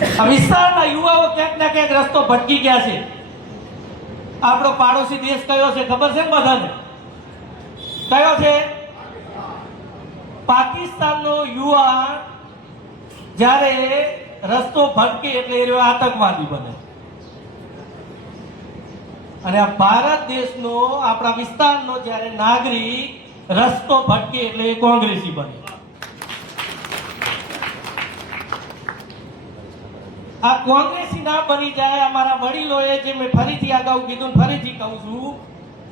આ વિસ્તારના યુવાઓ ક્યાંક ના ક્યાંક રસ્તો ભટકી ગયા છે. આપણો પાડોશી દેશ કયો છે ખબર છે ને બધાને? કયો છે? પાકિસ્તાનનો યુવા જ્યારે રસ્તો ભટકે એટલે એ આતંકવાદી બને, અને આ ભારત દેશનો આપણા વિસ્તારનો જ્યારે નાગરિક રસ્તો ભટકે એટલે એ કોંગ્રેસી બને. આ કોંગ્રેસી ના બની જાય. અમારા વડીલોએ જે મેં ફરીથી અગાઉ કીધું, ફરીથી કહું છું,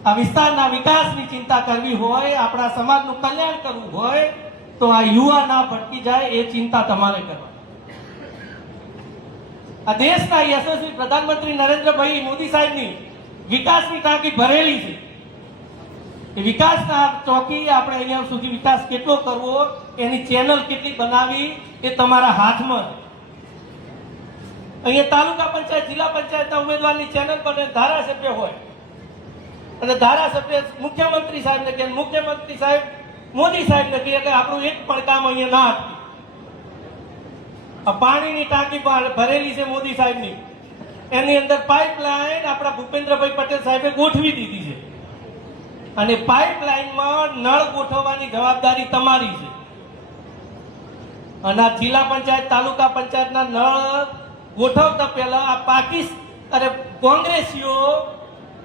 આ વિસ્તારના વિકાસની ચિંતા કરવી હોય, આપણા સમાજનું કલ્યાણ કરવું હોય તો આ યુવા ના ભટકી જાય એ ચિંતા તમારે કરવાની. આ દેશના યશસ્વી પ્રધાનમંત્રી નરેન્દ્રભાઈ મોદી સાહેબની વિકાસની ટાંકી ભરેલી છે. એ વિકાસના ચોકી આપણે અહીંયા સુધી વિકાસ કેટલો કરવો, એની ચેનલ કેટલી બનાવી એ તમારા હાથમાં છે. અહીંયા તાલુકા પંચાયત, જિલ્લા પંચાયતના ઉમેદવારની ચેનલ બને, ધારાસભ્ય હોય અને ધારાસભ્ય મુખ્યમંત્રી સાહેબને કહે, મુખ્યમંત્રી સાહેબ મોદી સાહેબને કહે, એટલે આપણું એક પણ કામ અહીંયા ના અટકે. પાણીની ટાંકી ભરેલી છે મોદી સાહેબની, એની અંદર પાઇપલાઇન આપણા ભૂપેન્દ્રભાઈ પટેલ સાહેબે ગોઠવી દીધી છે, અને પાઇપલાઇનમાં નળ ગોઠવવાની જવાબદારી તમારી છે. અને આ જિલ્લા પંચાયત, તાલુકા પંચાયતના નળ ગોઠવતા પહેલા આ પાકિસ્તાન કોંગ્રેસીઓ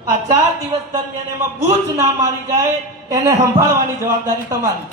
આ 4 દિવસ દરમિયાન એમાં બૂચ ના મારી જાય એને સંભાળવાની જવાબદારી તમારી.